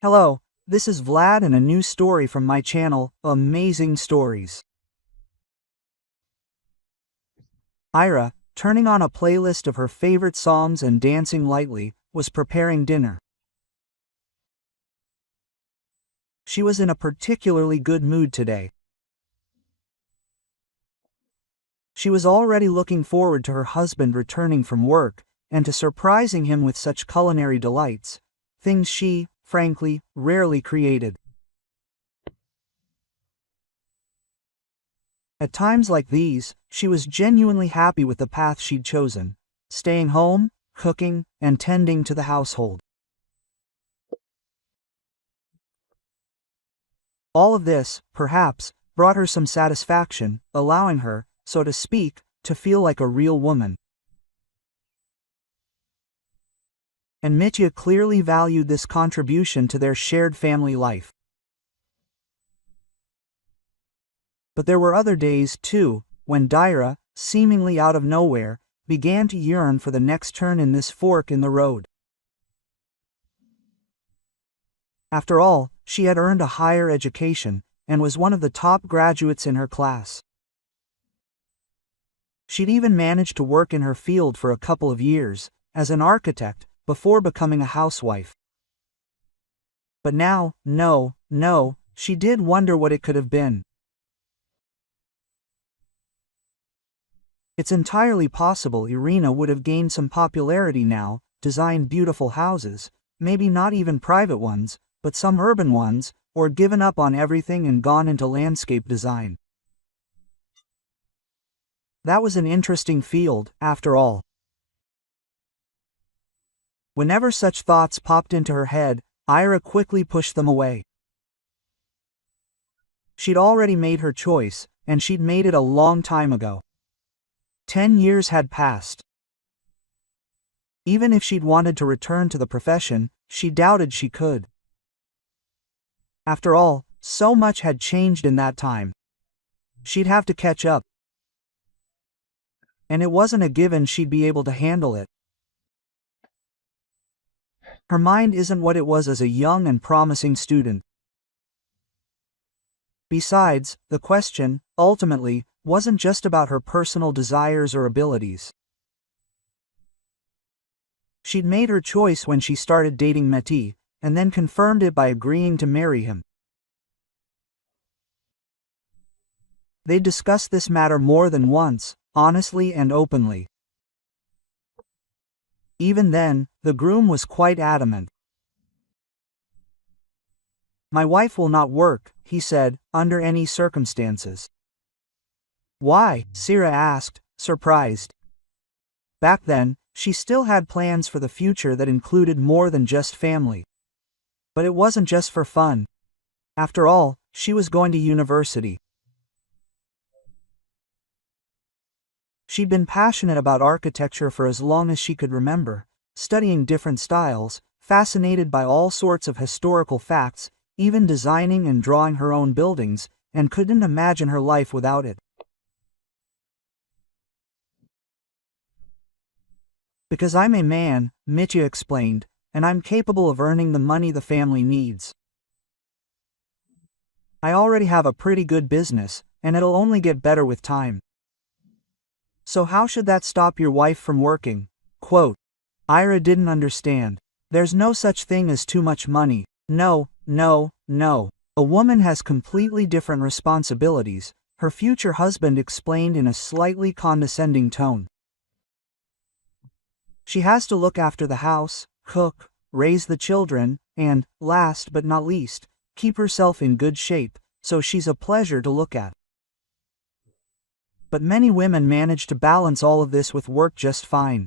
Hello, this is Vlad and a new story from my channel, Amazing Stories. Ira, turning on a playlist of her favorite songs and dancing lightly, was preparing dinner. She was in a particularly good mood today. She was already looking forward to her husband returning from work, and to surprising him with such culinary delights, things she, frankly, rarely created. At times like these, she was genuinely happy with the path she'd chosen, staying home, cooking, and tending to the household. All of this, perhaps, brought her some satisfaction, allowing her, so to speak, to feel like a real woman. And Mitya clearly valued this contribution to their shared family life. But there were other days, too, when Daira, seemingly out of nowhere, began to yearn for the next turn in this fork in the road. After all, she had earned a higher education, and was one of the top graduates in her class. She'd even managed to work in her field for a couple of years, as an architect, before becoming a housewife. But now, no, she did wonder what it could have been. It's entirely possible Irina would have gained some popularity now, designed beautiful houses, maybe not even private ones, but some urban ones, or given up on everything and gone into landscape design. That was an interesting field, after all. Whenever such thoughts popped into her head, Ira quickly pushed them away. She'd already made her choice, and she'd made it a long time ago. 10 years had passed. Even if she'd wanted to return to the profession, she doubted she could. After all, so much had changed in that time. She'd have to catch up. And it wasn't a given she'd be able to handle it. Her mind isn't what it was as a young and promising student. Besides, the question, ultimately, wasn't just about her personal desires or abilities. She'd made her choice when she started dating Mehdi, and then confirmed it by agreeing to marry him. They discussed this matter more than once, honestly and openly. Even then, the groom was quite adamant. "My wife will not work," he said, "under any circumstances." "Why?" Sira asked, surprised. Back then, she still had plans for the future that included more than just family. But it wasn't just for fun. After all, she was going to university. She'd been passionate about architecture for as long as she could remember, studying different styles, fascinated by all sorts of historical facts, even designing and drawing her own buildings, and couldn't imagine her life without it. "Because I'm a man," Mitya explained, "and I'm capable of earning the money the family needs. I already have a pretty good business, and it'll only get better with time." "So how should that stop your wife from working?" Quote. Ira didn't understand. "There's no such thing as too much money. No. A woman has completely different responsibilities," her future husband explained in a slightly condescending tone. "She has to look after the house, cook, raise the children, and, last but not least, keep herself in good shape, so she's a pleasure to look at. But many women manage to balance all of this with work just fine."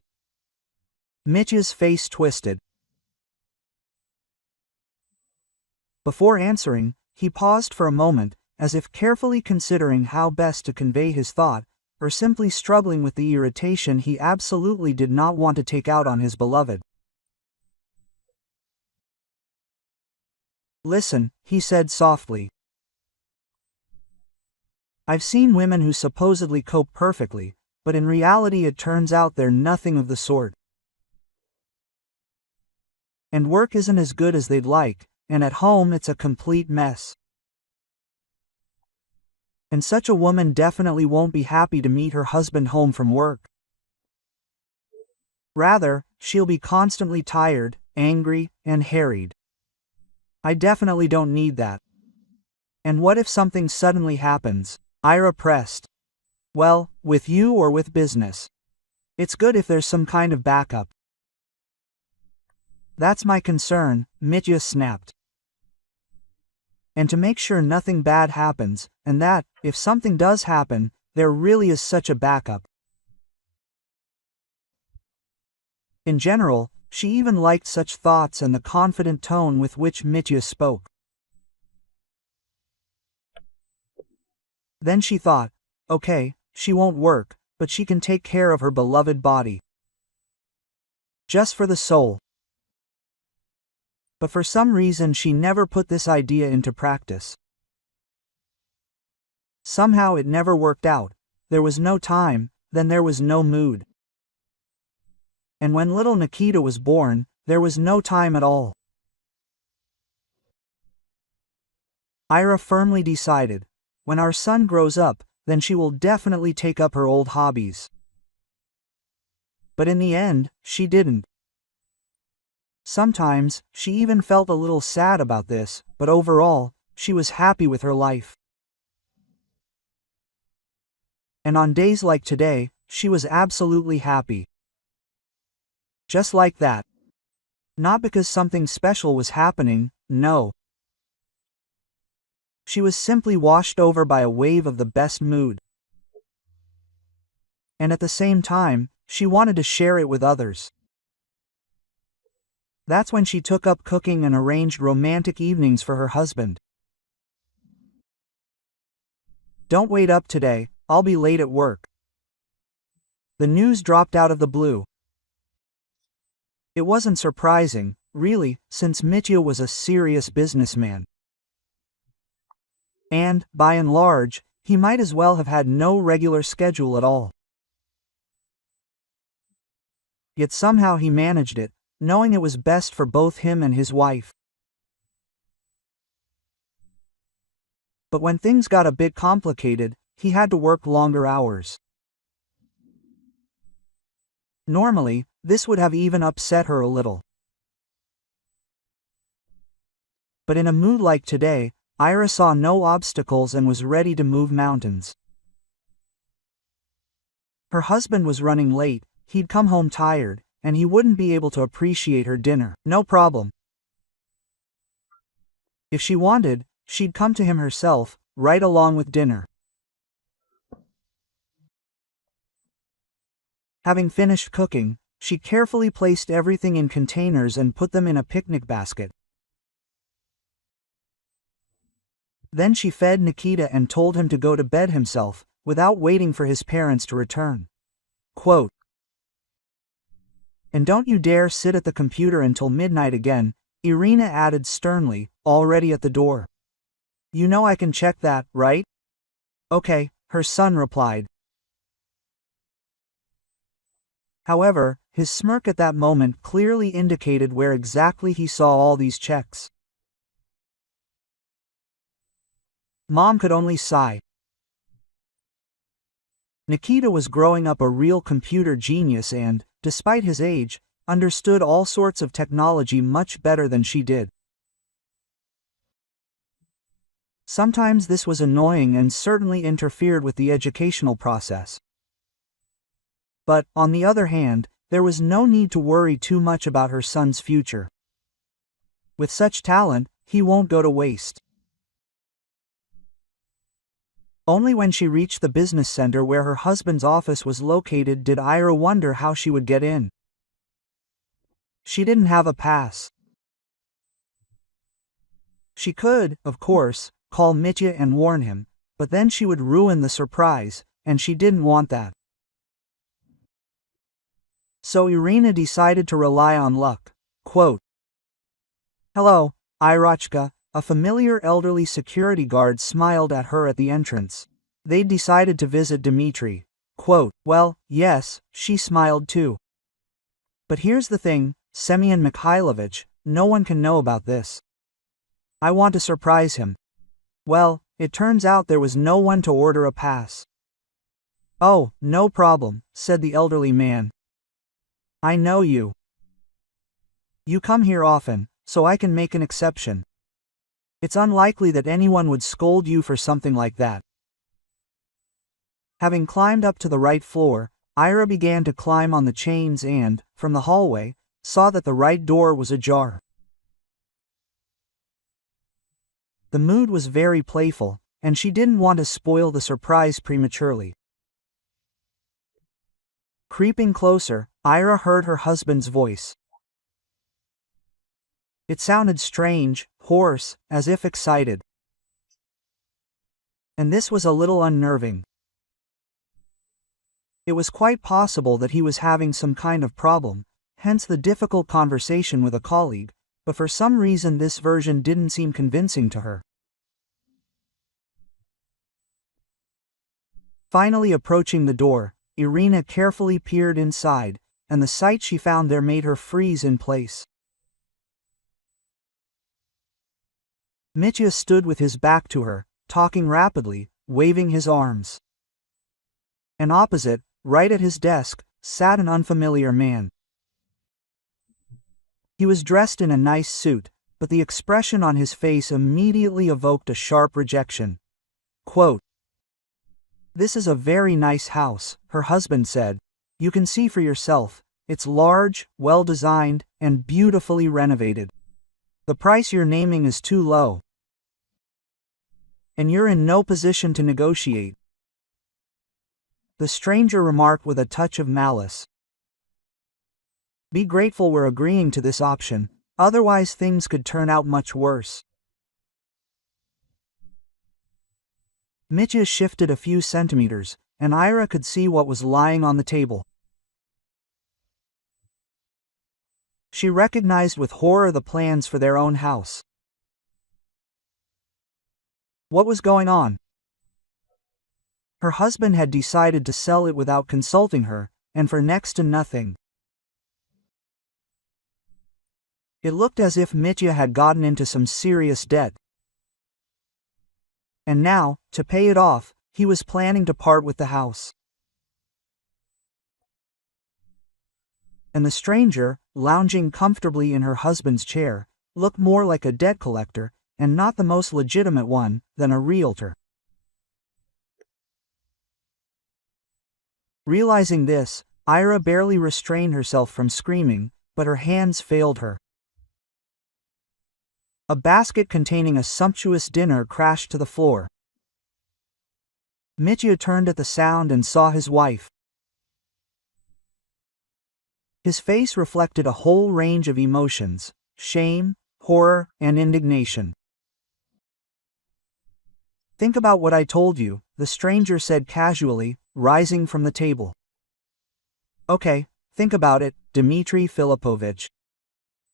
Mitya's face twisted. Before answering, he paused for a moment, as if carefully considering how best to convey his thought, or simply struggling with the irritation he absolutely did not want to take out on his beloved. "Listen," he said softly. "I've seen women who supposedly cope perfectly, but in reality it turns out they're nothing of the sort. And work isn't as good as they'd like, and at home it's a complete mess. And such a woman definitely won't be happy to meet her husband home from work. Rather, she'll be constantly tired, angry, and harried. I definitely don't need that. And what if something suddenly happens? Ira pressed. Well, with you or with business. It's good if there's some kind of backup. That's my concern, Mitya snapped. And to make sure nothing bad happens, and that, if something does happen, there really is such a backup. In general, she even liked such thoughts and the confident tone with which Mitya spoke. Then she thought, okay, she won't work, but she can take care of her beloved body. Just for the soul. But for some reason she never put this idea into practice. Somehow it never worked out. There was no time, then there was no mood. And when little Nikita was born, there was no time at all. Ira firmly decided, when our son grows up, then she will definitely take up her old hobbies. But in the end, she didn't. Sometimes, she even felt a little sad about this, but overall, she was happy with her life. And on days like today, she was absolutely happy. Just like that. Not because something special was happening, no. She was simply washed over by a wave of the best mood. And at the same time, she wanted to share it with others. That's when she took up cooking and arranged romantic evenings for her husband. Don't wait up today, I'll be late at work. The news dropped out of the blue. It wasn't surprising, really, since Mitya was a serious businessman. And, by and large, he might as well have had no regular schedule at all. Yet somehow he managed it, knowing it was best for both him and his wife. But when things got a bit complicated, he had to work longer hours. Normally, this would have even upset her a little. But in a mood like today, Ira saw no obstacles and was ready to move mountains. Her husband was running late, he'd come home tired, and he wouldn't be able to appreciate her dinner. No problem. If she wanted, she'd come to him herself, right along with dinner. Having finished cooking, she carefully placed everything in containers and put them in a picnic basket. Then she fed Nikita and told him to go to bed himself, without waiting for his parents to return. Quote, "And don't you dare sit at the computer until midnight again," Irina added sternly, already at the door. "You know I can check that, right?" "Okay," her son replied. However, his smirk at that moment clearly indicated where exactly he saw all these checks. Mom could only sigh. Nikita was growing up a real computer genius and, despite his age, understood all sorts of technology much better than she did. Sometimes this was annoying and certainly interfered with the educational process. But, on the other hand, there was no need to worry too much about her son's future. With such talent, he won't go to waste. Only when she reached the business center where her husband's office was located did Ira wonder how she would get in. She didn't have a pass. She could, of course, call Mitya and warn him, but then she would ruin the surprise, and she didn't want that. So Irina decided to rely on luck. Quote, "Hello, Irachka," a familiar elderly security guard smiled at her at the entrance. They'd decided to visit Dmitri. Quote, "Well, yes," she smiled too. "But here's the thing, Semyon Mikhailovich, no one can know about this." I want to surprise him. Well, it turns out there was no one to order a pass. Oh, no problem, said the elderly man. I know you. You come here often, so I can make an exception. It's unlikely that anyone would scold you for something like that. Having climbed up to the right floor, Ira began to climb on the chains and, from the hallway, saw that the right door was ajar. The mood was very playful, and she didn't want to spoil the surprise prematurely. Creeping closer, Ira heard her husband's voice. It sounded strange, hoarse, as if excited. And this was a little unnerving. It was quite possible that he was having some kind of problem, hence the difficult conversation with a colleague, but for some reason this version didn't seem convincing to her. Finally approaching the door, Irina carefully peered inside, and the sight she found there made her freeze in place. Mitya stood with his back to her, talking rapidly, waving his arms. And opposite, right at his desk, sat an unfamiliar man. He was dressed in a nice suit, but the expression on his face immediately evoked a sharp rejection. Quote, "This is a very nice house," her husband said. "You can see for yourself, it's large, well-designed, and beautifully renovated. The price you're naming is too low. And you're in no position to negotiate." The stranger remarked with a touch of malice. "Be grateful we're agreeing to this option, otherwise things could turn out much worse." Mitya shifted a few centimeters, and Ira could see what was lying on the table. She recognized with horror the plans for their own house. What was going on? Her husband had decided to sell it without consulting her, and for next to nothing. It looked as if Mitya had gotten into some serious debt. And now, to pay it off, he was planning to part with the house. And the stranger, lounging comfortably in her husband's chair, looked more like a debt collector, and not the most legitimate one, than a realtor. Realizing this, Ira barely restrained herself from screaming, but her hands failed her. A basket containing a sumptuous dinner crashed to the floor. Mitya turned at the sound and saw his wife. His face reflected a whole range of emotions: shame, horror, and indignation. "Think about what I told you," the stranger said casually, rising from the table. "Okay, think about it, Dmitry Filipovich.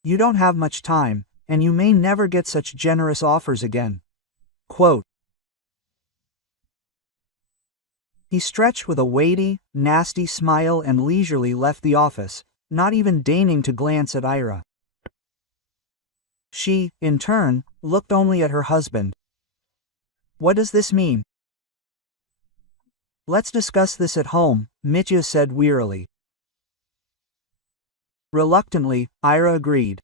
You don't have much time, and you may never get such generous offers again." Quote. He stretched with a weighty, nasty smile and leisurely left the office, not even deigning to glance at Ira. She, in turn, looked only at her husband. "What does this mean?" "Let's discuss this at home," Mitya said wearily. Reluctantly, Ira agreed.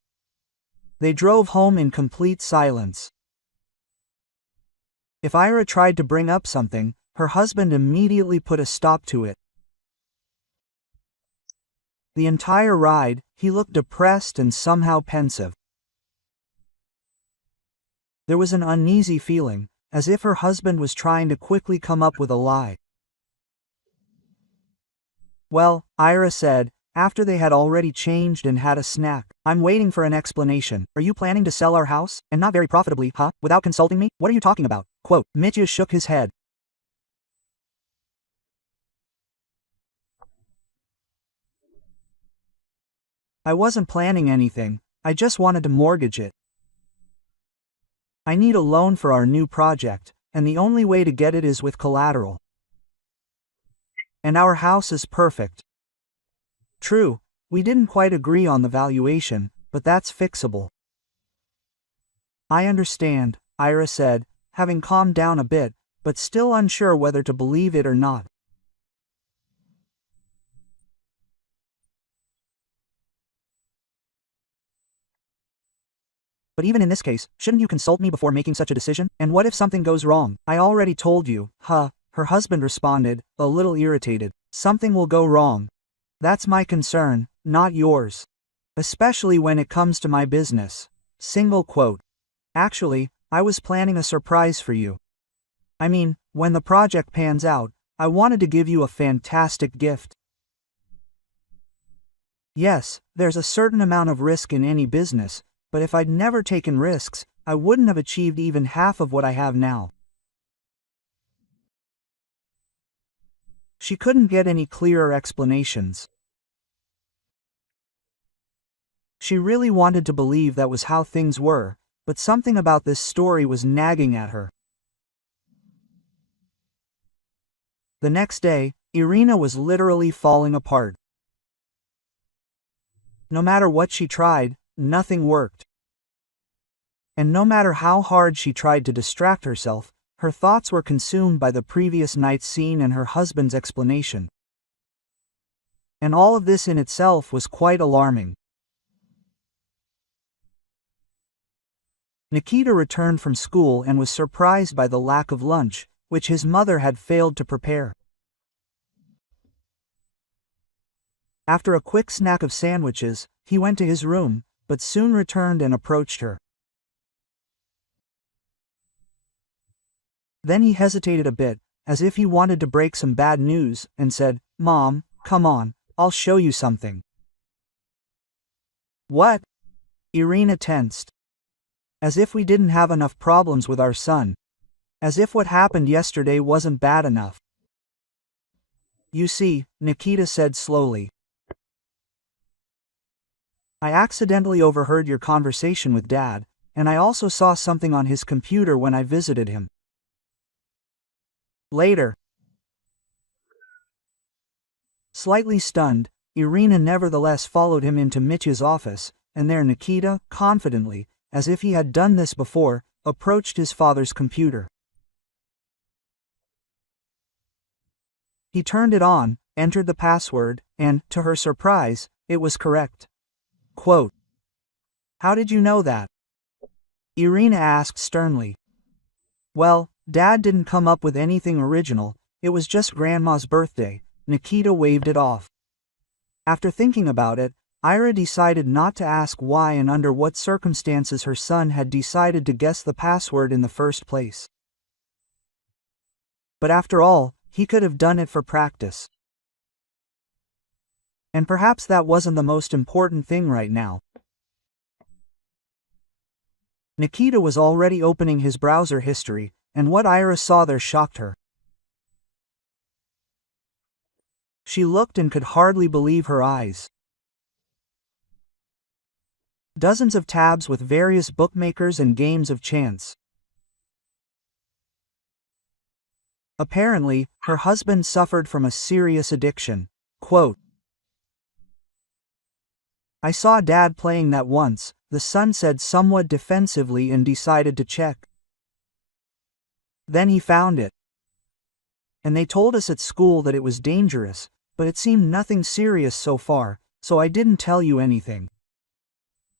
They drove home in complete silence. If Ira tried to bring up something, her husband immediately put a stop to it. The entire ride, he looked depressed and somehow pensive. There was an uneasy feeling, as if her husband was trying to quickly come up with a lie. "Well," Ira said, after they had already changed and had a snack, "I'm waiting for an explanation. Are you planning to sell our house, and not very profitably, huh? Without consulting me? What are you talking about?" Quote. Mitya shook his head. "I wasn't planning anything, I just wanted to mortgage it. I need a loan for our new project, and the only way to get it is with collateral. And our house is perfect. True, we didn't quite agree on the valuation, but that's fixable." I understand, Ira said, having calmed down a bit, but still unsure whether to believe it or not. But even in this case, shouldn't you consult me before making such a decision? And what if something goes wrong? I already told you, huh, her husband responded, a little irritated. Something will go wrong. That's my concern, not yours. Especially when it comes to my business. Single quote. Actually, I was planning a surprise for you. I mean, when the project pans out, I wanted to give you a fantastic gift. Yes, there's a certain amount of risk in any business, but if I'd never taken risks, I wouldn't have achieved even half of what I have now. She couldn't get any clearer explanations. She really wanted to believe that was how things were, but something about this story was nagging at her. The next day, Irina was literally falling apart. No matter what she tried, nothing worked. And no matter how hard she tried to distract herself, her thoughts were consumed by the previous night's scene and her husband's explanation. And all of this in itself was quite alarming. Nikita returned from school and was surprised by the lack of lunch, which his mother had failed to prepare. After a quick snack of sandwiches, he went to his room, but soon returned and approached her. Then he hesitated a bit, as if he wanted to break some bad news, and said, "Mom, come on, I'll show you something." "What?" Irina tensed. As if we didn't have enough problems with our son. As if what happened yesterday wasn't bad enough. "You see," Nikita said slowly. "I accidentally overheard your conversation with Dad, and I also saw something on his computer when I visited him." Later. Slightly stunned, Irina nevertheless followed him into Mitya's office, and there Nikita, confidently, as if he had done this before, approached his father's computer. He turned it on, entered the password, and, to her surprise, it was correct. Quote, "How did you know that?" Irina asked sternly. "Well, Dad didn't come up with anything original, it was just Grandma's birthday." Nikita waved it off. After thinking about it, Ira decided not to ask why and under what circumstances her son had decided to guess the password in the first place. But after all, he could have done it for practice. And perhaps that wasn't the most important thing right now. Nikita was already opening his browser history, and what Ira saw there shocked her. She looked and could hardly believe her eyes. Dozens of tabs with various bookmakers and games of chance. Apparently, her husband suffered from a serious addiction. Quote, "I saw Dad playing that once," the son said somewhat defensively and decided to check. "Then he found it. And they told us at school that it was dangerous, but it seemed nothing serious so far, so I didn't tell you anything.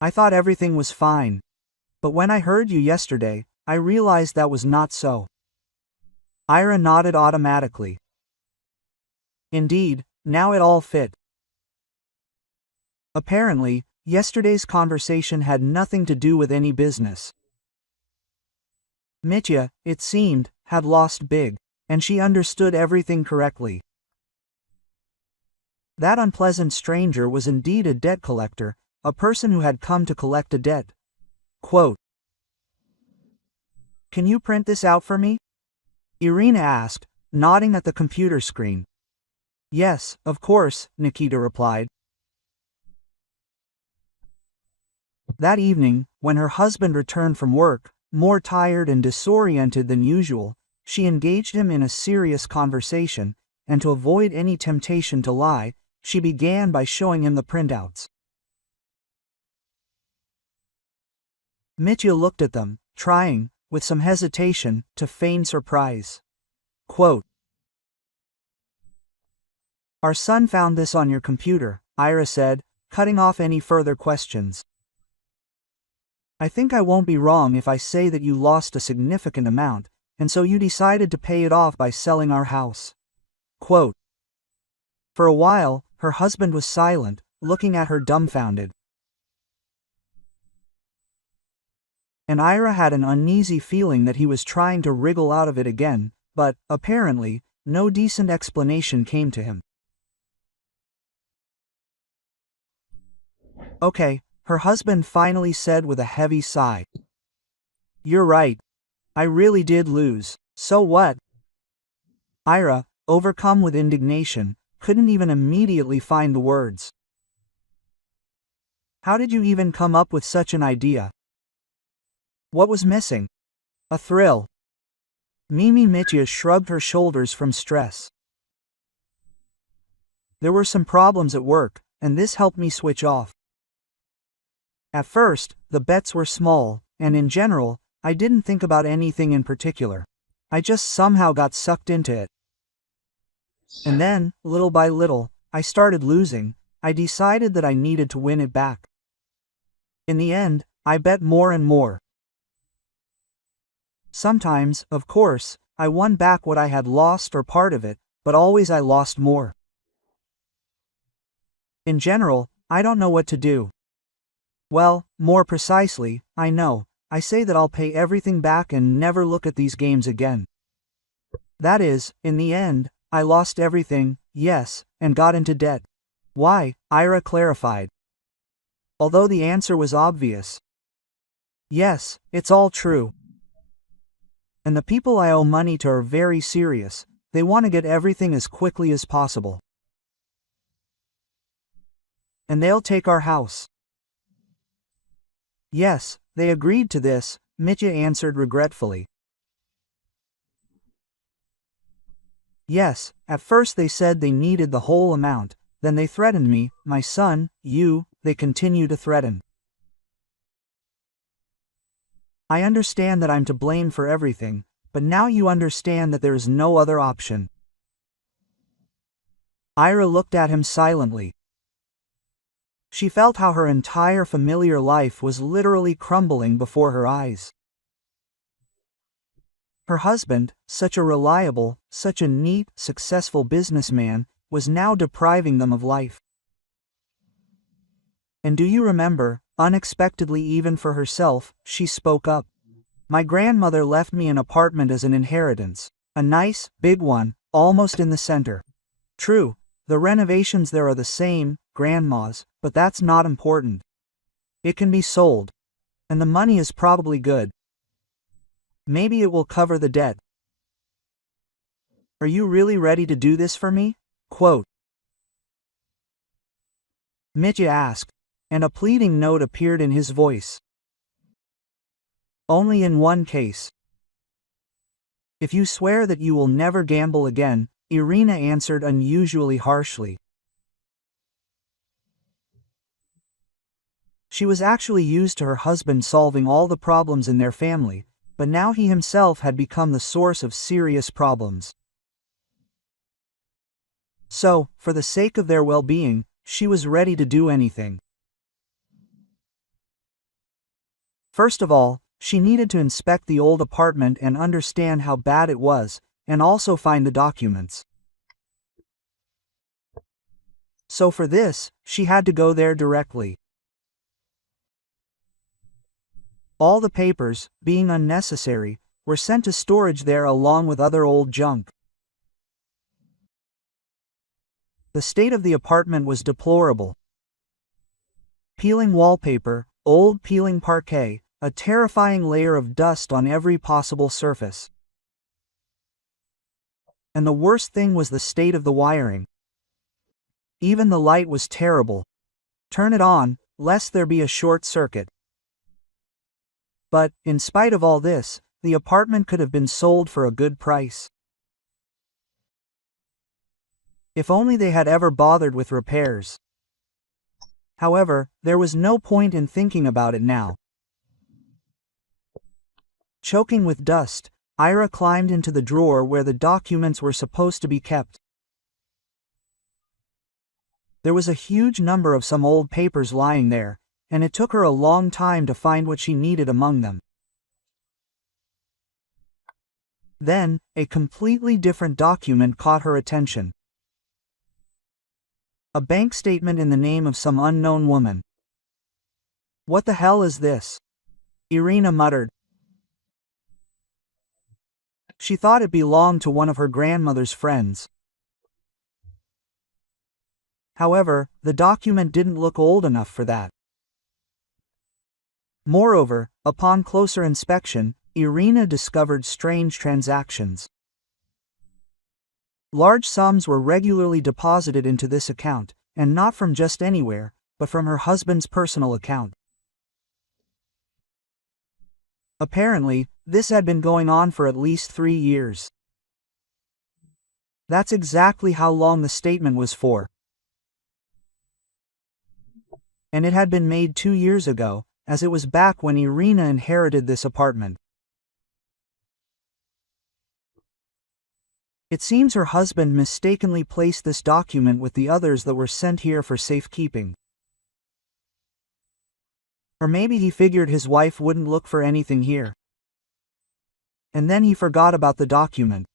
I thought everything was fine. But when I heard you yesterday, I realized that was not so." Ira nodded automatically. Indeed, now it all fit. Apparently, yesterday's conversation had nothing to do with any business. Mitya, it seemed, had lost big, and she understood everything correctly. That unpleasant stranger was indeed a debt collector, a person who had come to collect a debt. Quote, "Can you print this out for me?" Irina asked, nodding at the computer screen. "Yes, of course," Nikita replied. That evening, when her husband returned from work, more tired and disoriented than usual, she engaged him in a serious conversation, and to avoid any temptation to lie, she began by showing him the printouts. Mitya looked at them, trying, with some hesitation, to feign surprise. Quote, "Our son found this on your computer," Ira said, cutting off any further questions. "I think I won't be wrong if I say that you lost a significant amount, and so you decided to pay it off by selling our house." Quote. For a while, her husband was silent, looking at her dumbfounded. And Ira had an uneasy feeling that he was trying to wriggle out of it again, but, apparently, no decent explanation came to him. "Okay," her husband finally said with a heavy sigh. "You're right. I really did lose. So what?" Ira, overcome with indignation, couldn't even immediately find the words. "How did you even come up with such an idea? What was missing?" "A thrill." Mimi Mitya shrugged her shoulders from stress. "There were some problems at work, and this helped me switch off. At first, the bets were small, and in general, I didn't think about anything in particular. I just somehow got sucked into it. And then, little by little, I started losing. I decided that I needed to win it back. In the end, I bet more and more. Sometimes, of course, I won back what I had lost or part of it, but always I lost more. In general, I don't know what to do. Well, more precisely, I know. I say that I'll pay everything back and never look at these games again. That is, in the end, I lost everything, yes, and got into debt." "Why?" Ira clarified. Although the answer was obvious. "Yes, it's all true. And the people I owe money to are very serious. They want to get everything as quickly as possible. And they'll take our house." "Yes, they agreed to this," Mitya answered regretfully. "Yes, at first they said they needed the whole amount, then they threatened me, my son, you, they continue to threaten. I understand that I'm to blame for everything, but now you understand that there is no other option." Ira looked at him silently. She felt how her entire familiar life was literally crumbling before her eyes. Her husband, such a reliable, such a neat, successful businessman, was now depriving them of life. "And do you remember," unexpectedly even for herself, she spoke up. "My grandmother left me an apartment as an inheritance. A nice, big one, almost in the center. True, the renovations there are the same, Grandma's, but that's not important. It can be sold. And the money is probably good. Maybe it will cover the debt. Are you really ready to do this for me?" Quote. Mitya asked, and a pleading note appeared in his voice. "Only in one case. If you swear that you will never gamble again," Irina answered unusually harshly. She was actually used to her husband solving all the problems in their family, but now he himself had become the source of serious problems. So, for the sake of their well-being, she was ready to do anything. First of all, she needed to inspect the old apartment and understand how bad it was, and also find the documents. So for this, she had to go there directly. All the papers, being unnecessary, were sent to storage there along with other old junk. The state of the apartment was deplorable. Peeling wallpaper, old peeling parquet, a terrifying layer of dust on every possible surface. And the worst thing was the state of the wiring. Even the light was terrible. Turn it on, lest there be a short circuit. But, in spite of all this, the apartment could have been sold for a good price. If only they had ever bothered with repairs. However, there was no point in thinking about it now. Choking with dust, Ira climbed into the drawer where the documents were supposed to be kept. There was a huge number of some old papers lying there, and it took her a long time to find what she needed among them. Then, a completely different document caught her attention. A bank statement in the name of some unknown woman. "What the hell is this?" Irina muttered. She thought it belonged to one of her grandmother's friends. However, the document didn't look old enough for that. Moreover, upon closer inspection, Irina discovered strange transactions. Large sums were regularly deposited into this account, and not from just anywhere, but from her husband's personal account. Apparently, this had been going on for at least 3 years. That's exactly how long the statement was for. And it had been made 2 years ago, as it was back when Irina inherited this apartment. It seems her husband mistakenly placed this document with the others that were sent here for safekeeping. Or maybe he figured his wife wouldn't look for anything here. And then he forgot about the document.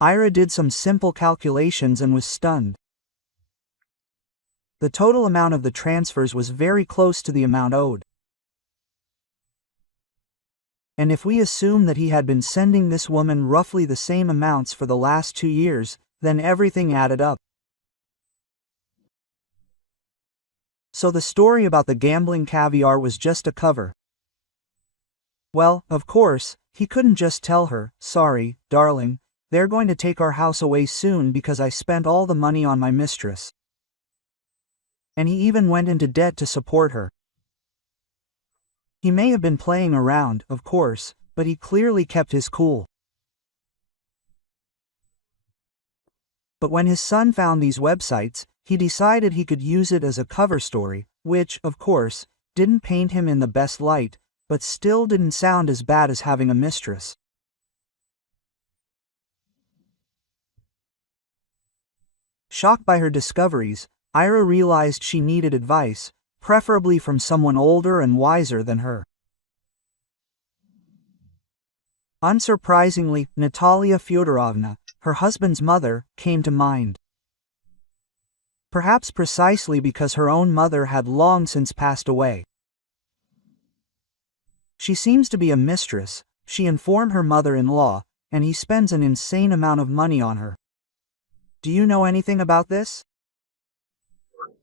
Ira did some simple calculations and was stunned. The total amount of the transfers was very close to the amount owed. And if we assume that he had been sending this woman roughly the same amounts for the last 2 years, then everything added up. So the story about the gambling caviar was just a cover. Well, of course, he couldn't just tell her, "Sorry, darling, they're going to take our house away soon because I spent all the money on my mistress." And he even went into debt to support her. He may have been playing around, of course, but he clearly kept his cool. But when his son found these websites, he decided he could use it as a cover story, which, of course, didn't paint him in the best light, but still didn't sound as bad as having a mistress. Shocked by her discoveries, Ira realized she needed advice, preferably from someone older and wiser than her. Unsurprisingly, Natalia Fyodorovna, her husband's mother, came to mind. Perhaps precisely because her own mother had long since passed away. "She seems to be a mistress," she informed her mother-in-law, "and he spends an insane amount of money on her. Do you know anything about this?"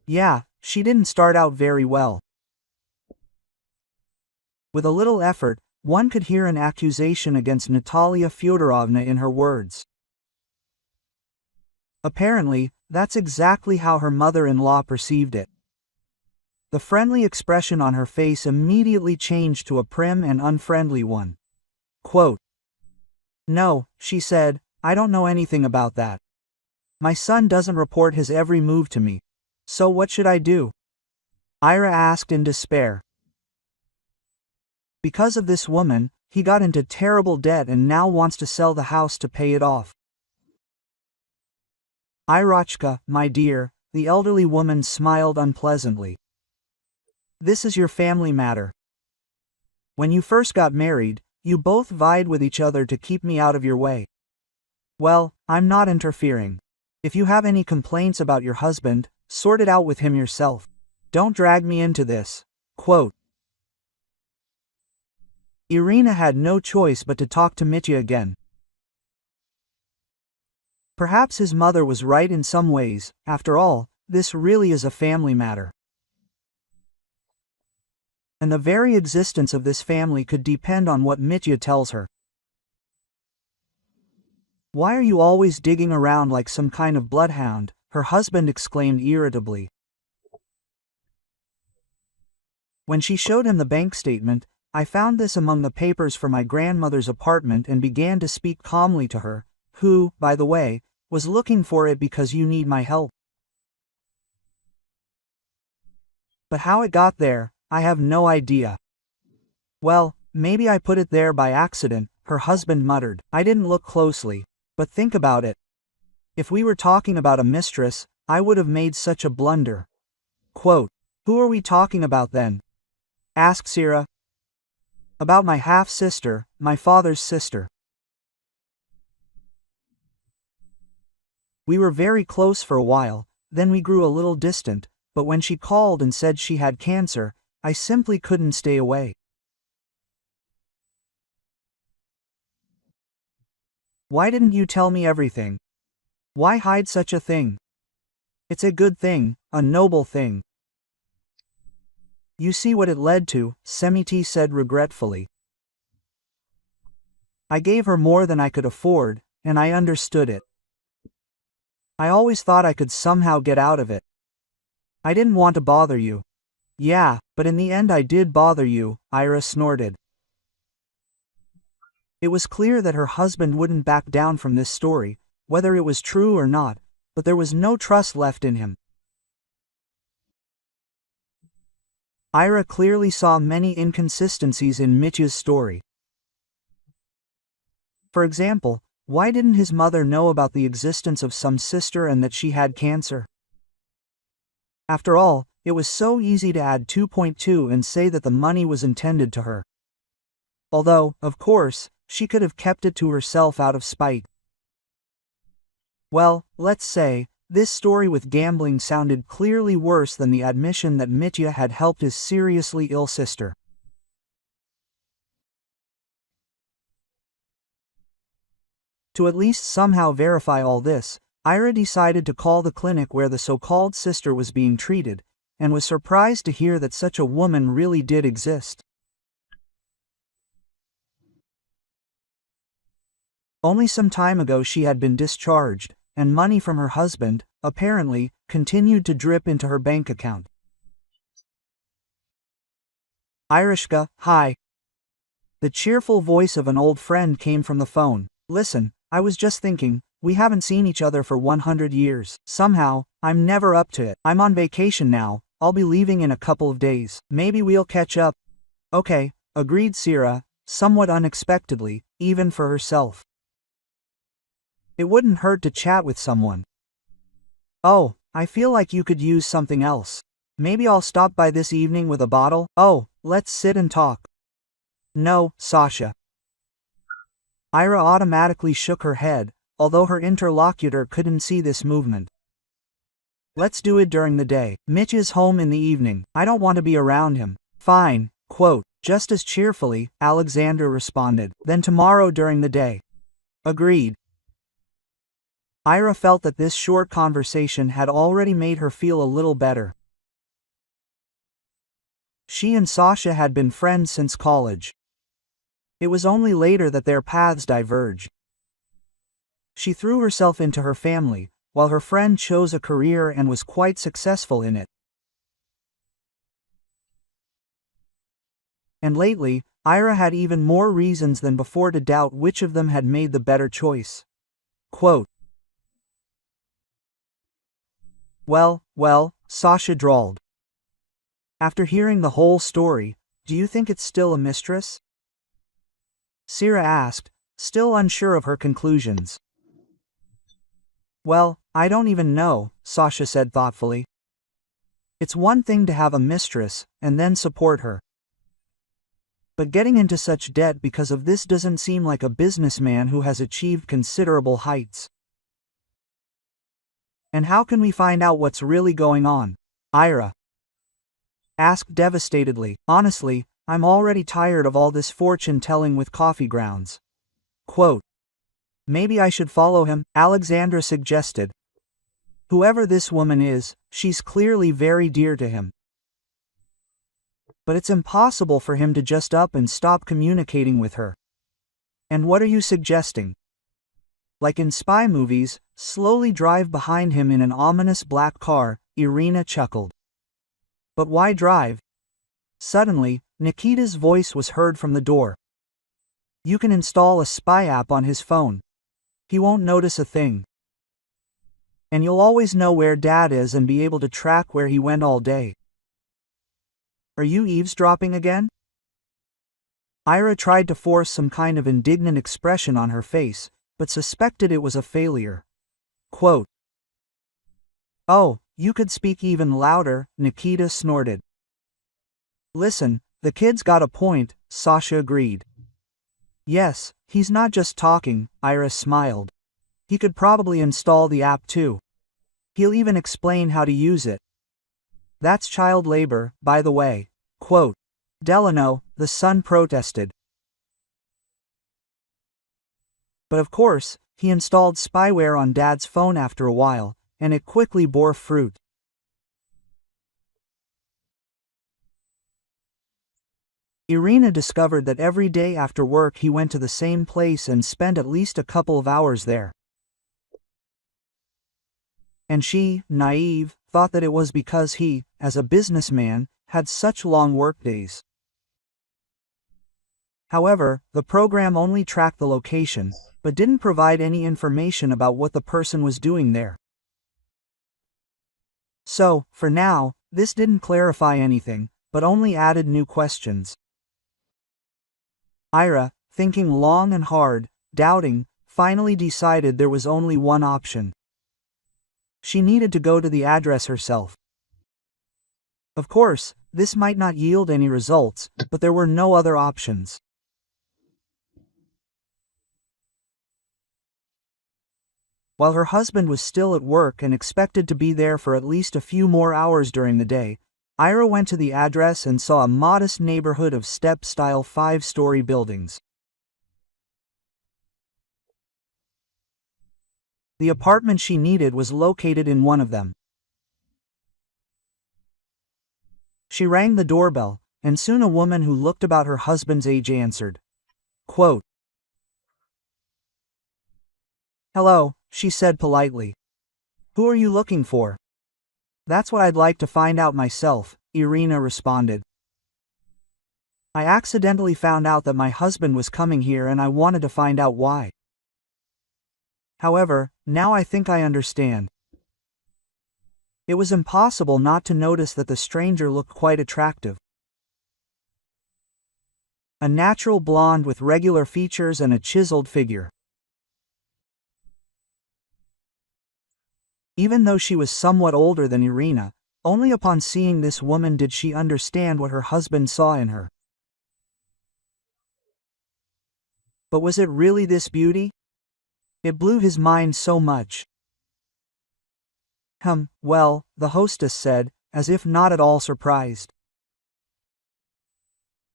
"Yeah, she didn't start out very well." With a little effort, one could hear an accusation against Natalia Fyodorovna in her words. Apparently, that's exactly how her mother-in-law perceived it. The friendly expression on her face immediately changed to a prim and unfriendly one. Quote, "No," she said, "I don't know anything about that. My son doesn't report his every move to me. So what should I do?" Ira asked in despair. Because of this woman, he got into terrible debt and now wants to sell the house to pay it off. "Irachka, my dear," the elderly woman smiled unpleasantly. "This is your family matter. When you first got married, you both vied with each other to keep me out of your way. Well, I'm not interfering. If you have any complaints about your husband, sort it out with him yourself. Don't drag me into this." Quote. Irina had no choice but to talk to Mitya again. Perhaps his mother was right in some ways. After all, this really is a family matter. And the very existence of this family could depend on what Mitya tells her. "Why are you always digging around like some kind of bloodhound?" her husband exclaimed irritably. When she showed him the bank statement, "I found this among the papers for my grandmother's apartment and began to speak calmly to her, who, by the way, was looking for it because you need my help. But how it got there, I have no idea." Well, maybe I put it there by accident, her husband muttered. I didn't look closely. But think about it. If we were talking about a mistress, I would have made such a blunder. Quote, "Who are we talking about then?" asked Sira. "About my half-sister, my father's sister. We were very close for a while, then we grew a little distant, but when she called and said she had cancer, I simply couldn't stay away. Why didn't you tell me everything? Why hide such a thing? It's a good thing, a noble thing." "You see what it led to," Semiti said regretfully. "I gave her more than I could afford, and I understood it. I always thought I could somehow get out of it. I didn't want to bother you." "Yeah, but in the end I did bother you," Ira snorted. It was clear that her husband wouldn't back down from this story, whether it was true or not, but there was no trust left in him. Ira clearly saw many inconsistencies in Mitya's story. For example, why didn't his mother know about the existence of some sister and that she had cancer? After all, it was so easy to add 2.2 and say that the money was intended to her. Although, of course, she could have kept it to herself out of spite. Well, let's say, this story with gambling sounded clearly worse than the admission that Mitya had helped his seriously ill sister. To at least somehow verify all this, Ira decided to call the clinic where the so-called sister was being treated, and was surprised to hear that such a woman really did exist. Only some time ago she had been discharged, and money from her husband, apparently, continued to drip into her bank account. "Irishka, hi." The cheerful voice of an old friend came from the phone. "Listen, I was just thinking, we haven't seen each other for 100 years. Somehow, I'm never up to it. I'm on vacation now, I'll be leaving in a couple of days. Maybe we'll catch up." "Okay," agreed Sira, somewhat unexpectedly, even for herself. It wouldn't hurt to chat with someone. "Oh, I feel like you could use something else. Maybe I'll stop by this evening with a bottle." "Oh, let's sit and talk." "No, Sasha." Ira automatically shook her head, although her interlocutor couldn't see this movement. "Let's do it during the day. Mitch is home in the evening. I don't want to be around him." "Fine." Quote, just as cheerfully, Alexandra responded. "Then tomorrow during the day." "Agreed." Ira felt that this short conversation had already made her feel a little better. She and Sasha had been friends since college. It was only later that their paths diverged. She threw herself into her family, while her friend chose a career and was quite successful in it. And lately, Ira had even more reasons than before to doubt which of them had made the better choice. Quote, Well, Sasha drawled. "After hearing the whole story, do you think it's still a mistress?" Sira asked, still unsure of her conclusions. "Well, I don't even know," Sasha said thoughtfully. "It's one thing to have a mistress, and then support her. But getting into such debt because of this doesn't seem like a businessman who has achieved considerable heights." "And how can we find out what's really going on?" Ira asked devastatedly. "Honestly, I'm already tired of all this fortune-telling with coffee grounds." Quote, "Maybe I should follow him," Alexandra suggested. "Whoever this woman is, she's clearly very dear to him. But it's impossible for him to just up and stop communicating with her." "And what are you suggesting?" "Like in spy movies, slowly drive behind him in an ominous black car," Irina chuckled. "But why drive?" Suddenly, Nikita's voice was heard from the door. "You can install a spy app on his phone. He won't notice a thing. And you'll always know where Dad is and be able to track where he went all day." "Are you eavesdropping again?" Ira tried to force some kind of indignant expression on her face, but suspected it was a failure. Quote, "Oh, you could speak even louder," Nikita snorted. "Listen, the kid's got a point," Sasha agreed. "Yes, he's not just talking," Ira smiled. "He could probably install the app too. He'll even explain how to use it. That's child labor, by the way." Quote, "Delano," the son protested. But of course, he installed spyware on Dad's phone after a while, and it quickly bore fruit. Irina discovered that every day after work he went to the same place and spent at least a couple of hours there. And she, naive, thought that it was because he, as a businessman, had such long workdays. However, the program only tracked the location, but didn't provide any information about what the person was doing there. So, for now, this didn't clarify anything, but only added new questions. Ira, thinking long and hard, doubting, finally decided there was only one option. She needed to go to the address herself. Of course, this might not yield any results, but there were no other options. While her husband was still at work and expected to be there for at least a few more hours during the day, Ira went to the address and saw a modest neighborhood of step-style 5-story buildings. The apartment she needed was located in one of them. She rang the doorbell, and soon a woman who looked about her husband's age answered. Quote, "Hello," she said politely. "Who are you looking for?" "That's what I'd like to find out myself," Irina responded. "I accidentally found out that my husband was coming here and I wanted to find out why. However, now I think I understand." It was impossible not to notice that the stranger looked quite attractive. A natural blonde with regular features and a chiseled figure. Even though she was somewhat older than Irina, only upon seeing this woman did she understand what her husband saw in her. But was it really this beauty? It blew his mind so much. Well, the hostess said, as if not at all surprised.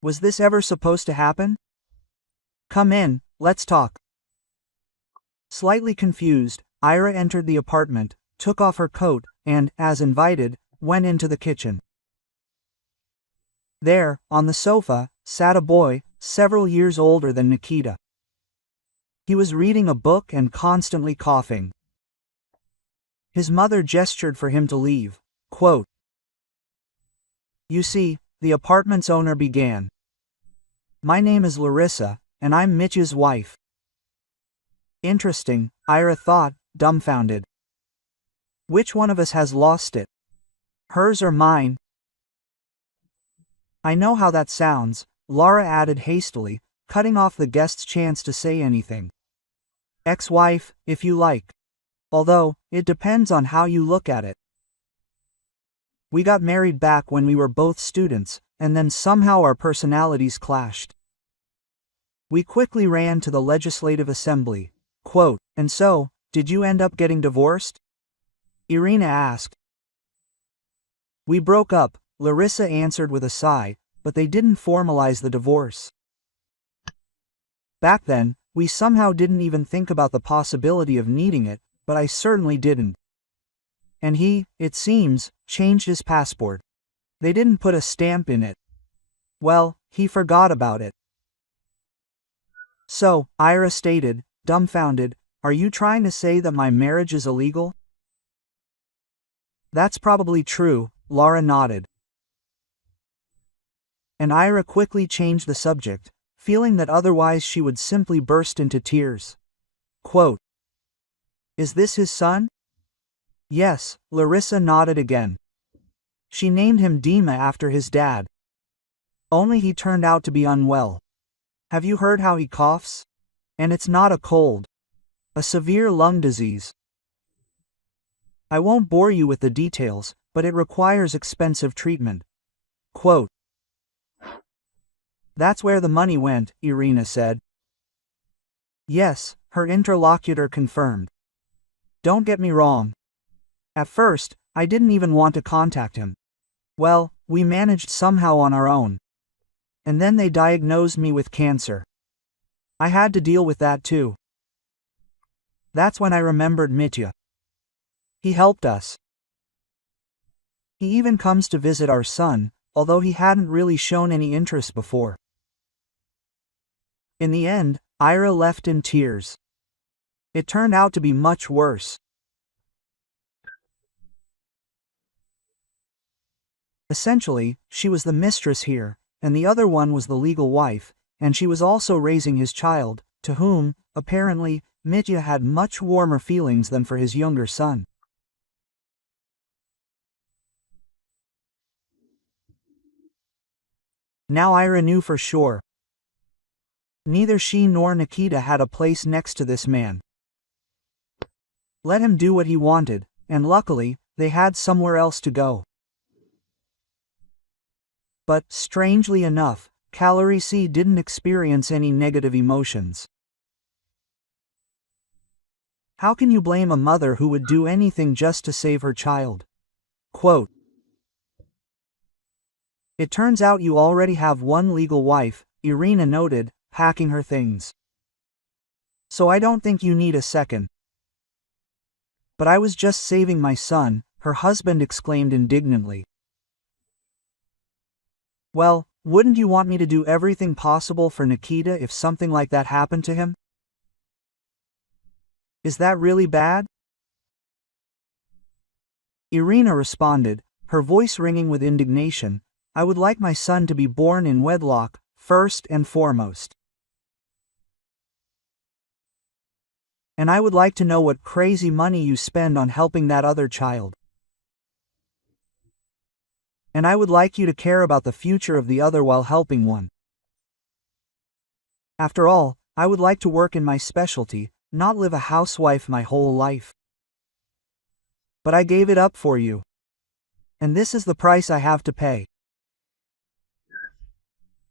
"Was this ever supposed to happen? Come in, let's talk." Slightly confused, Ira entered the apartment, took off her coat, and, as invited, went into the kitchen. There, on the sofa, sat a boy, several years older than Nikita. He was reading a book and constantly coughing. His mother gestured for him to leave. Quote, "You see," the apartment's owner began. "My name is Larissa, and I'm Mitch's wife." Interesting, Ira thought, dumbfounded. Which one of us has lost it? Hers or mine? "I know how that sounds," Laura added hastily, cutting off the guest's chance to say anything. "Ex-wife, if you like. Although, it depends on how you look at it. We got married back when we were both students, and then somehow our personalities clashed. We quickly ran to the Legislative Assembly." Quote, "And so, did you end up getting divorced?" Irina asked. "We broke up," Larissa answered with a sigh, "but they didn't formalize the divorce. Back then, we somehow didn't even think about the possibility of needing it, but I certainly didn't. And he, it seems, changed his passport. They didn't put a stamp in it. Well, he forgot about it." "So," Ira stated, dumbfounded, "are you trying to say that my marriage is illegal?" "That's probably true," Laura nodded. And Ira quickly changed the subject, feeling that otherwise she would simply burst into tears. Quote, "Is this his son?" "Yes," Larissa nodded again. "She named him Dima after his dad. Only he turned out to be unwell. Have you heard how he coughs? And it's not a cold. A severe lung disease. I won't bore you with the details, but it requires expensive treatment. Quote. That's where the money went, Irina said. Yes, her interlocutor confirmed. Don't get me wrong. At first, I didn't even want to contact him. Well, we managed somehow on our own. And then they diagnosed me with cancer. I had to deal with that too. That's when I remembered Mitya. He helped us. He even comes to visit our son, although he hadn't really shown any interest before. In the end, Ira left in tears. It turned out to be much worse. Essentially, she was the mistress here, and the other one was the legal wife, and she was also raising his child, to whom, apparently, Mitya had much warmer feelings than for his younger son. Now Ira knew for sure. Neither she nor Nikita had a place next to this man. Let him do what he wanted, and luckily, they had somewhere else to go. But, strangely enough, C didn't experience any negative emotions. How can you blame a mother who would do anything just to save her child? Quote. It turns out you already have one legal wife, Irina noted, packing her things. So I don't think you need a second. But I was just saving my son, her husband exclaimed indignantly. Well, wouldn't you want me to do everything possible for Nikita if something like that happened to him? Is that really bad? Irina responded, her voice ringing with indignation. I would like my son to be born in wedlock, first and foremost. And I would like to know what crazy money you spend on helping that other child. And I would like you to care about the future of the other while helping one. After all, I would like to work in my specialty, not live a housewife my whole life. But I gave it up for you. And this is the price I have to pay.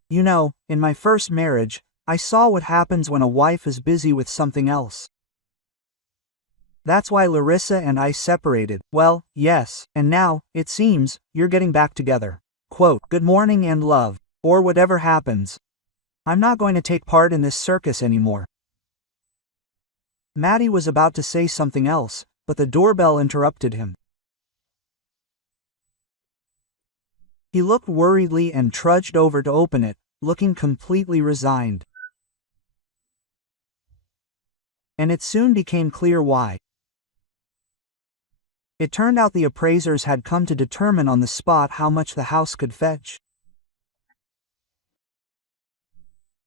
You know, in my first marriage, I saw what happens when a wife is busy with something else. That's why Larissa and I separated. Well, yes, and now, it seems, you're getting back together. Quote, good morning and love, or whatever happens. I'm not going to take part in this circus anymore. Maddie was about to say something else, but the doorbell interrupted him. He looked worriedly and trudged over to open it, looking completely resigned. And it soon became clear why. It turned out the appraisers had come to determine on the spot how much the house could fetch.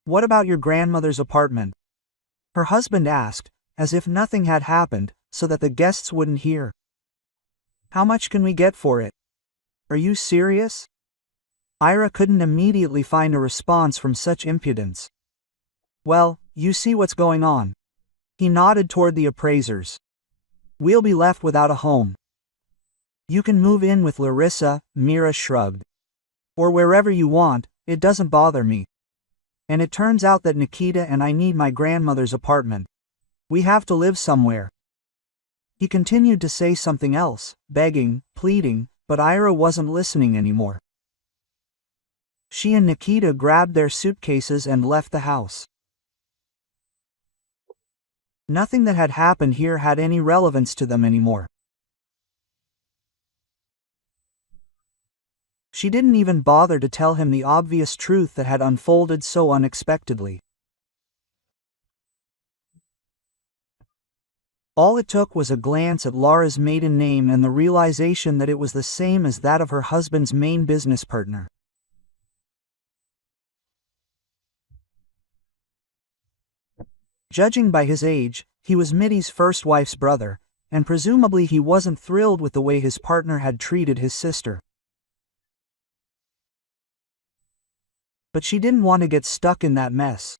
What about your grandmother's apartment? Her husband asked, as if nothing had happened, so that the guests wouldn't hear. How much can we get for it? Are you serious? Ira couldn't immediately find a response from such impudence. Well, you see what's going on. He nodded toward the appraisers. We'll be left without a home. You can move in with Larissa, Mira shrugged. Or wherever you want, it doesn't bother me. And it turns out that Nikita and I need my grandmother's apartment. We have to live somewhere. He continued to say something else, begging, pleading, but Ira wasn't listening anymore. She and Nikita grabbed their suitcases and left the house. Nothing that had happened here had any relevance to them anymore. She didn't even bother to tell him the obvious truth that had unfolded so unexpectedly. All it took was a glance at Laura's maiden name and the realization that it was the same as that of her husband's main business partner. Judging by his age, he was Mitty's first wife's brother, and presumably he wasn't thrilled with the way his partner had treated his sister. But she didn't want to get stuck in that mess.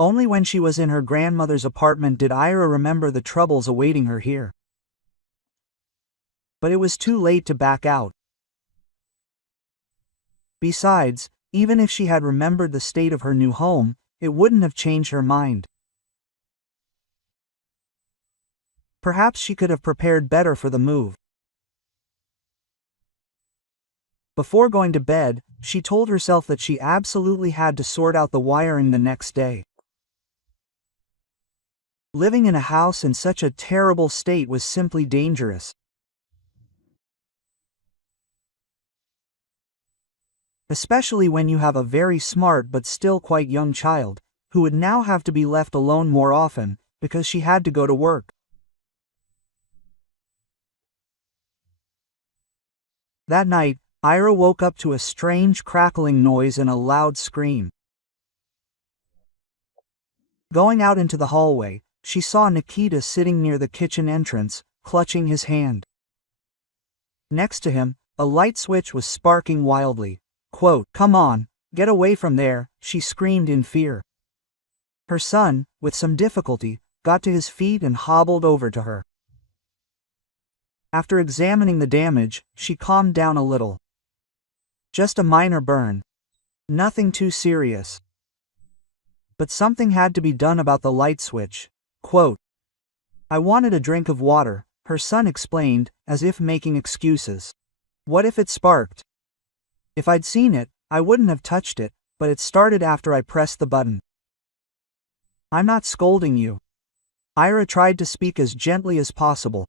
Only when she was in her grandmother's apartment did Ira remember the troubles awaiting her here. But it was too late to back out. Besides, even if she had remembered the state of her new home, it wouldn't have changed her mind. Perhaps she could have prepared better for the move. Before going to bed, she told herself that she absolutely had to sort out the wiring the next day. Living in a house in such a terrible state was simply dangerous. Especially when you have a very smart but still quite young child, who would now have to be left alone more often, because she had to go to work. That night, Ira woke up to a strange crackling noise and a loud scream. Going out into the hallway, she saw Nikita sitting near the kitchen entrance, clutching his hand. Next to him, a light switch was sparking wildly. Quote, "Come on, get away from there," she screamed in fear. Her son, with some difficulty, got to his feet and hobbled over to her. After examining the damage, she calmed down a little. Just a minor burn. Nothing too serious. But something had to be done about the light switch. Quote, "I wanted a drink of water," her son explained, as if making excuses. "What if it sparked? If I'd seen it, I wouldn't have touched it, but it started after I pressed the button." "I'm not scolding you." Ira tried to speak as gently as possible.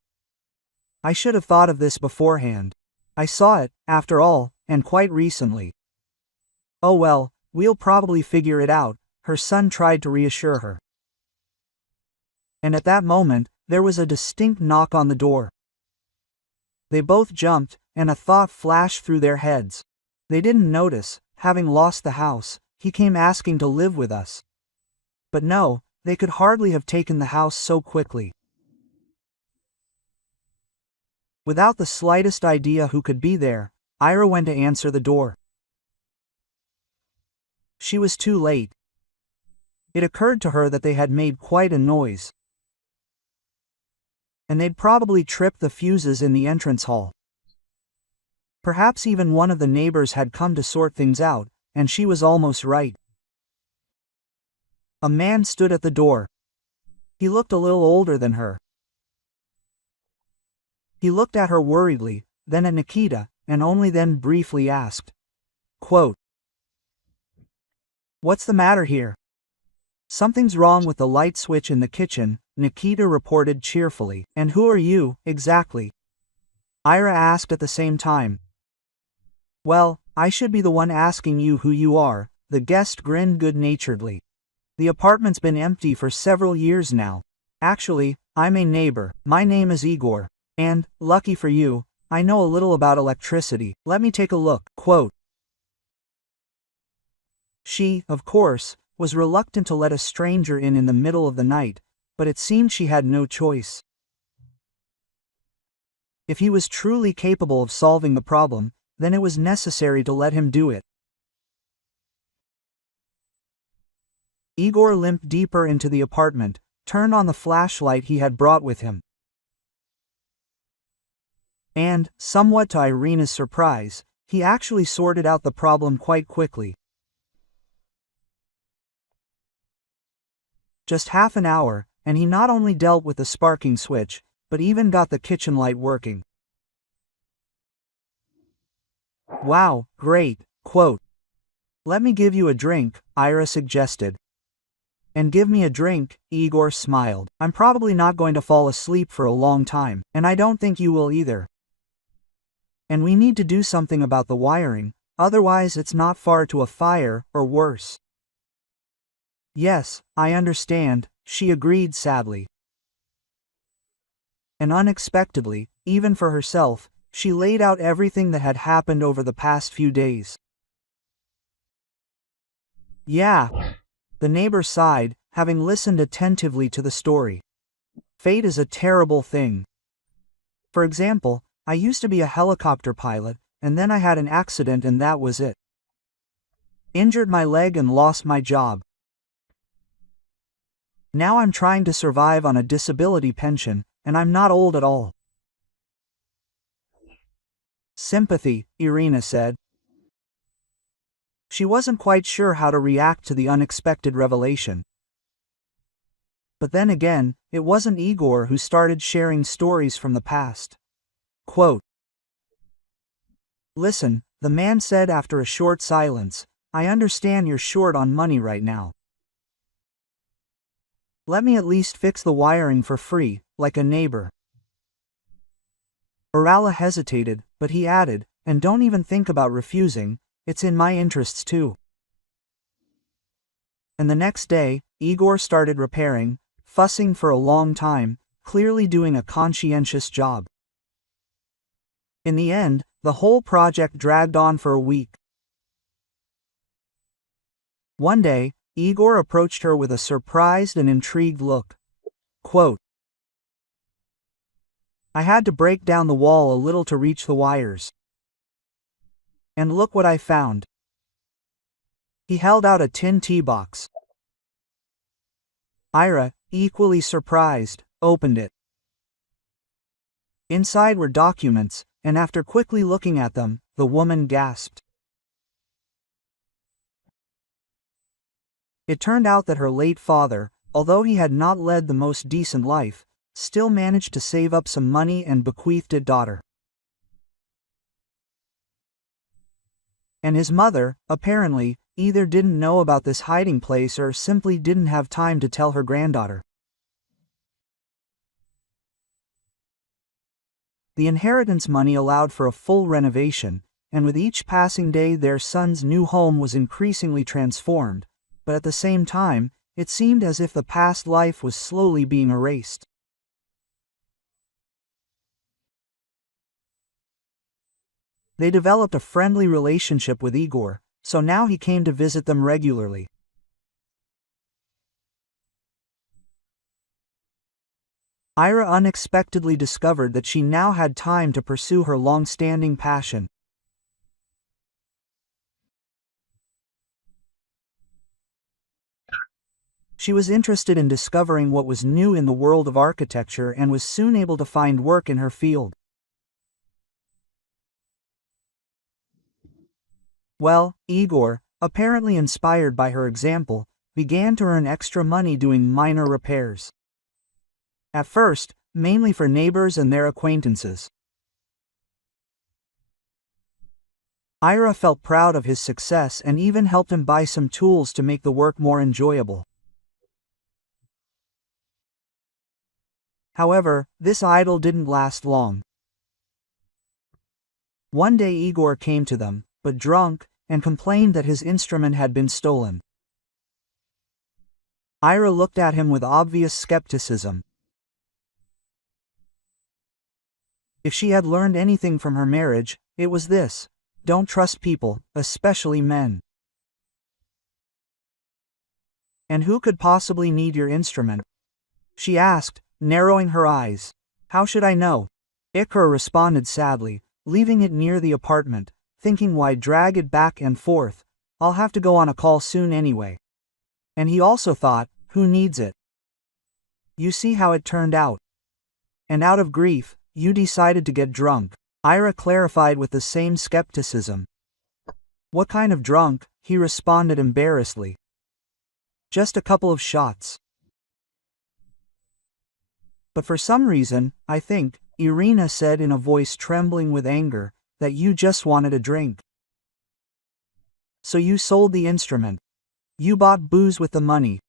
"I should have thought of this beforehand. I saw it, after all, and quite recently." "Oh well, we'll probably figure it out," her son tried to reassure her. And at that moment, there was a distinct knock on the door. They both jumped, and a thought flashed through their heads. They didn't notice, having lost the house, he came asking to live with us. But no, they could hardly have taken the house so quickly. Without the slightest idea who could be there, Ira went to answer the door. She was too late. It occurred to her that they had made quite a noise. And they'd probably tripped the fuses in the entrance hall. Perhaps even one of the neighbors had come to sort things out, and she was almost right. A man stood at the door. He looked a little older than her. He looked at her worriedly, then at Nikita, and only then briefly asked, quote, "What's the matter here?" "Something's wrong with the light switch in the kitchen," Nikita reported cheerfully. "And who are you, exactly?" Ira asked at the same time. "Well, I should be the one asking you who you are," the guest grinned good-naturedly. "The apartment's been empty for several years now. Actually, I'm a neighbor. My name is Igor. And, lucky for you, I know a little about electricity. Let me take a look." Quote. She, of course, was reluctant to let a stranger in the middle of the night, but it seemed she had no choice. If he was truly capable of solving the problem, then it was necessary to let him do it. Igor limped deeper into the apartment, turned on the flashlight he had brought with him. And, somewhat to Irina's surprise, he actually sorted out the problem quite quickly. Just half an hour, and he not only dealt with the sparking switch, but even got the kitchen light working. "Wow, great," quote. "Let me give you a drink," Ira suggested. "And give me a drink," Igor smiled. "I'm probably not going to fall asleep for a long time, and I don't think you will either. And we need to do something about the wiring, otherwise it's not far to a fire, or worse." "Yes, I understand," she agreed sadly. And unexpectedly, even for herself, she laid out everything that had happened over the past few days. "Yeah," the neighbor sighed, having listened attentively to the story. "Fate is a terrible thing. For example, I used to be a helicopter pilot, and then I had an accident and that was it. Injured my leg and lost my job. Now I'm trying to survive on a disability pension, and I'm not old at all. Sympathy, Irina said. She wasn't quite sure how to react to the unexpected revelation. But then again, it wasn't Igor who started sharing stories from the past. Quote, "Listen," the man said after a short silence, "I understand you're short on money right now. Let me at least fix the wiring for free, like a neighbor." Urala hesitated, but he added, "And don't even think about refusing, it's in my interests too." And the next day, Igor started repairing, fussing for a long time, clearly doing a conscientious job. In the end, the whole project dragged on for a week. One day, Igor approached her with a surprised and intrigued look. Quote, "I had to break down the wall a little to reach the wires. And look what I found." He held out a tin tea box. Ira, equally surprised, opened it. Inside were documents, and after quickly looking at them, the woman gasped. It turned out that her late father, although he had not led the most decent life, still managed to save up some money and bequeathed it daughter. And his mother, apparently, either didn't know about this hiding place or simply didn't have time to tell her granddaughter. The inheritance money allowed for a full renovation, and with each passing day their son's new home was increasingly transformed, but at the same time, it seemed as if the past life was slowly being erased. They developed a friendly relationship with Igor, so now he came to visit them regularly. Ira unexpectedly discovered that she now had time to pursue her long-standing passion. She was interested in discovering what was new in the world of architecture and was soon able to find work in her field. Well, Igor, apparently inspired by her example, began to earn extra money doing minor repairs. At first, mainly for neighbors and their acquaintances. Ira felt proud of his success and even helped him buy some tools to make the work more enjoyable. However, this idyll didn't last long. One day Igor came to them, but drunk, and complained that his instrument had been stolen. Ira looked at him with obvious skepticism. If she had learned anything from her marriage, it was this: don't trust people, especially men. "And who could possibly need your instrument?" she asked, narrowing her eyes. "How should I know?" Ikra responded sadly, leaving it near the apartment, thinking why drag it back and forth, I'll have to go on a call soon anyway. And he also thought, who needs it? You see how it turned out. And out of grief, you decided to get drunk, Ira clarified with the same skepticism. "What kind of drunk?" he responded embarrassedly. "Just a couple of shots. But for some reason, I think," Irina said in a voice trembling with anger, "that you just wanted a drink. So you sold the instrument. You bought booze with the money.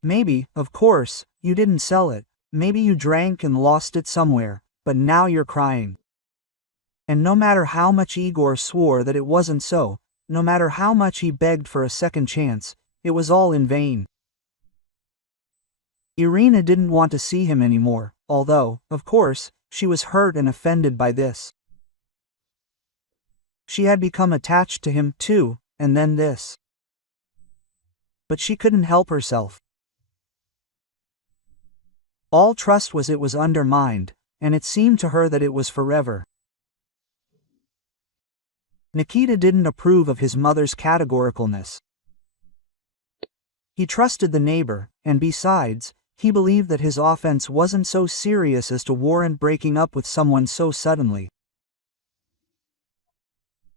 Maybe, of course, you didn't sell it, maybe you drank and lost it somewhere, but now you're crying." And no matter how much Igor swore that it wasn't so, no matter how much he begged for a second chance, it was all in vain. Irina didn't want to see him anymore, although, of course, she was hurt and offended by this. She had become attached to him too, and then this. But she couldn't help herself. All trust was undermined, and it seemed to her that it was forever. Nikita didn't approve of his mother's categoricalness. He trusted the neighbor, and besides, he believed that his offense wasn't so serious as to warrant breaking up with someone so suddenly.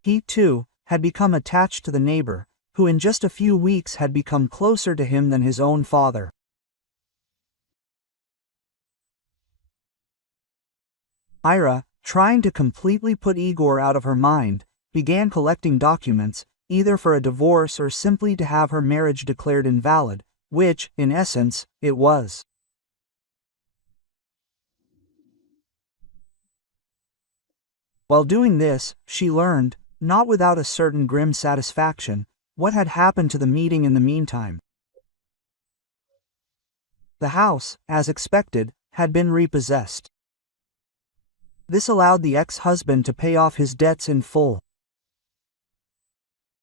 He, too, had become attached to the neighbor, who in just a few weeks had become closer to him than his own father. Ira, trying to completely put Igor out of her mind, began collecting documents, either for a divorce or simply to have her marriage declared invalid, which, in essence, it was. While doing this, she learned, not without a certain grim satisfaction, what had happened to the meeting in the meantime. The house, as expected, had been repossessed. This allowed the ex-husband to pay off his debts in full.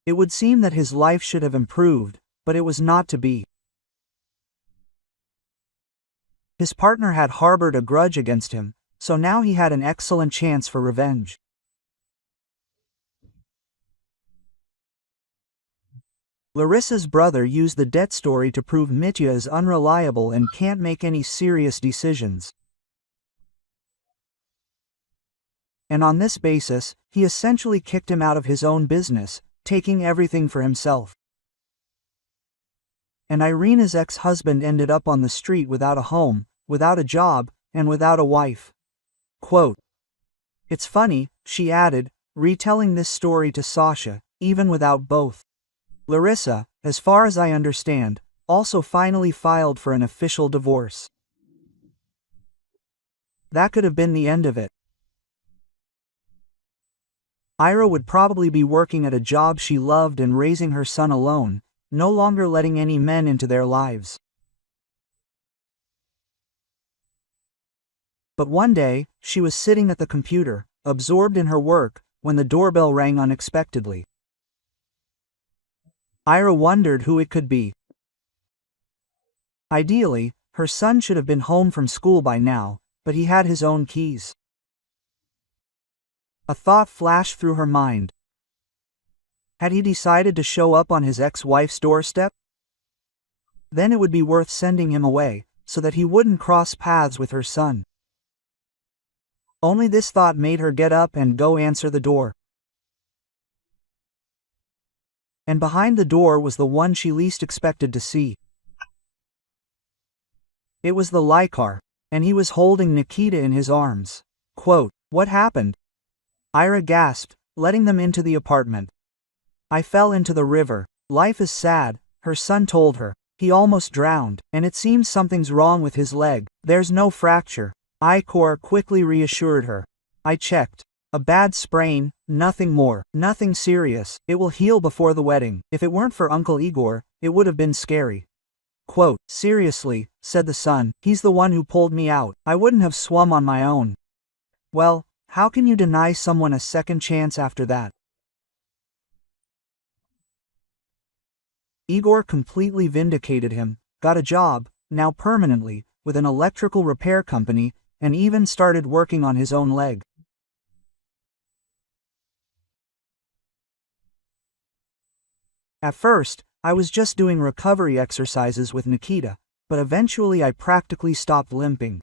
It would seem that his life should have improved, but it was not to be. His partner had harbored a grudge against him, so now he had an excellent chance for revenge. Larissa's brother used the debt story to prove Mitya is unreliable and can't make any serious decisions. And on this basis, he essentially kicked him out of his own business, taking everything for himself. And Irina's ex-husband ended up on the street without a home, without a job, and without a wife. Quote, "It's funny," she added, retelling this story to Sasha, even without both. Larissa, as far as I understand, also finally filed for an official divorce. That could have been the end of it. Ira would probably be working at a job she loved and raising her son alone, no longer letting any men into their lives. But one day, she was sitting at the computer, absorbed in her work, when the doorbell rang unexpectedly. Ira wondered who it could be. Ideally, her son should have been home from school by now, but he had his own keys. A thought flashed through her mind. Had he decided to show up on his ex-wife's doorstep? Then it would be worth sending him away, so that he wouldn't cross paths with her son. Only this thought made her get up and go answer the door. And behind the door was the one she least expected to see. It was the Lycar, and he was holding Nikita in his arms. Quote, "What happened?" Ira gasped, letting them into the apartment. "I fell into the river. Life is sad," her son told her. "He almost drowned, and it seems something's wrong with his leg. There's no fracture." Igor quickly reassured her. "I checked. A bad sprain, nothing more. Nothing serious. It will heal before the wedding. If it weren't for Uncle Igor, it would have been scary." Quote, "Seriously," said the son, "he's the one who pulled me out. I wouldn't have swum on my own." Well, how can you deny someone a second chance after that? Igor completely vindicated him, got a job, now permanently, with an electrical repair company, and even started working on his own leg. At first, I was just doing recovery exercises with Nikita, but eventually I practically stopped limping.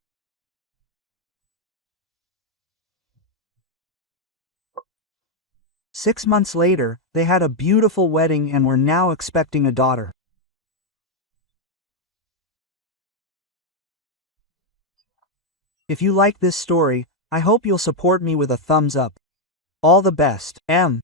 Six months later, they had a beautiful wedding and were now expecting a daughter. If you like this story, I hope you'll support me with a thumbs up. All the best, M.